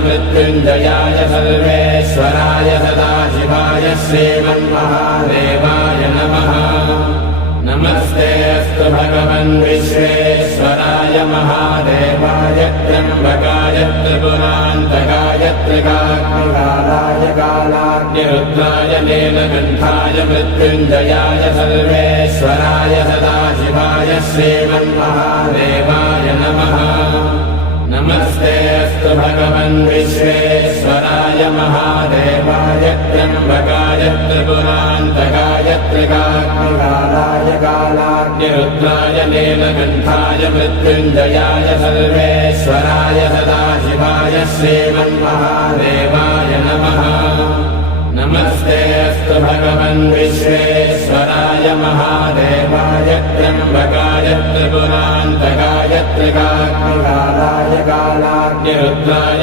मृत्युञ्जयाय सर्वेश्वराय सदाशिवाय श्रीमन्महादेवाय नमः। नमस्तेऽस्तु भगवन् विश्वेश्वराय महादेवाय त्र्यम्बकाय त्रिपुरान्तकाय त्रिकाग्निकालाय कालाग्निरुद्राय नीलकण्ठाय मृत्युञ्जयाय सर्वेश्वराय सदाशिवाय श्रीमन्महादेवाय नमः। नमस्तेऽस्तु भगवन् विश्वेश्वराय महादेवाय त्र्यम्बकाय त्रिपुरान्तकाय त्रिकाग्निकालाय कालाग्निरुद्राय नीलकण्ठाय मृत्युञ्जयाय सर्वेश्वराय सदाशिवाय श्रीमन्महादेवाय नमः। नमस्तेऽस्तु भगवन् विश्वेश्वराय महादेवाय त्र्यम्बकाय त्रिपुरान्तकाय त्रिकाग्निकालाय कालाग्निरुद्राय